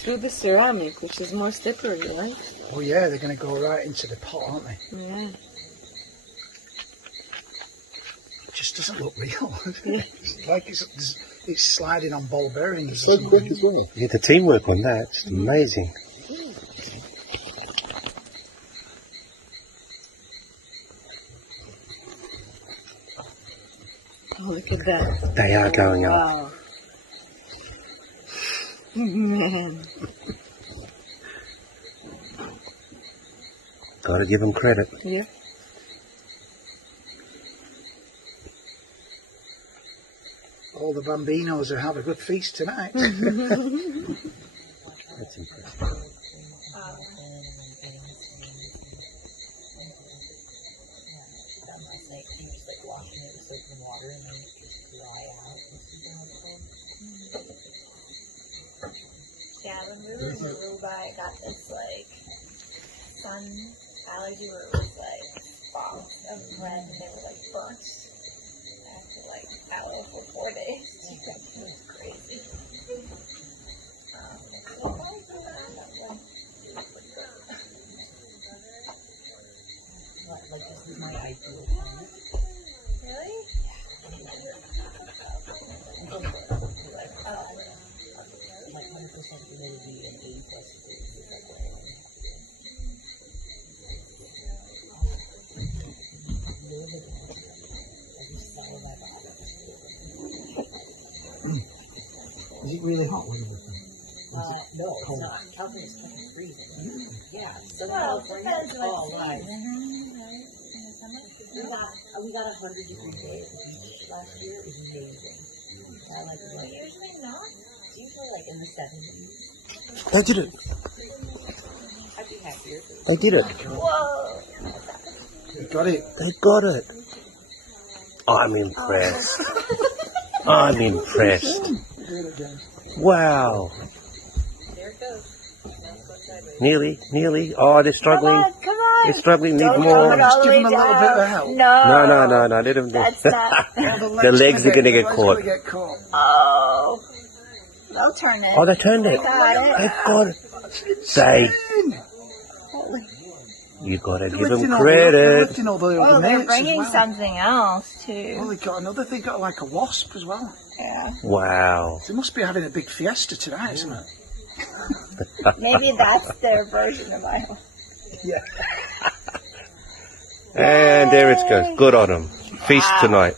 through the ceramic, which is more slippery, right? Oh yeah, they're going to go right into the pot, aren't they? Yeah. It just doesn't look real. It's like it's sliding on ball bearings. It's so quick as well. Yeah, the teamwork on that, it's amazing. Oh, look at that. They are going up. Wow. Man. Gotta give them credit. Yeah. All the bambinos will have a good feast tonight. That's impressive. Yeah, when we were in Aruba, I got this like sun allergy where it was like spots of red and they were like burnt. I had to like aloe for 4 days. It was crazy. Like this is my ideal Really? like 100% humidity and 80 plus degrees is like what I want. Is it really hot? Where you looking? No, it's not. California's fucking freezing. Yeah, Southern Well, California, depends it's what all live. season, right? In the summer? We got 100-degree day at the beach last year. It was amazing. I like it. But usually not. It's usually like in the 70s. They did it. I'd be happier. They did it. Whoa! You got it. They got it. I'm impressed. I'm impressed. Do it again. Wow. There it goes. Nearly. Oh, they're struggling. Come on! They're struggling. Need Don't more. throw it Just all give the them a way little bit of down. help. No. No. Let them. That's not. The legs are gonna get caught. Get caught. Oh. They'll turn it. Oh, they turned it. They got it. They got it. They. You gotta give them They're credit. lifting all the Oh, other they're mates as bringing well. something else Oh, too. they got another. They got like a wasp as well. Yeah. Wow. They must be having a big fiesta tonight, isn't it? Maybe that's their version of my. Yeah. And there it goes. Good on them. Feast tonight.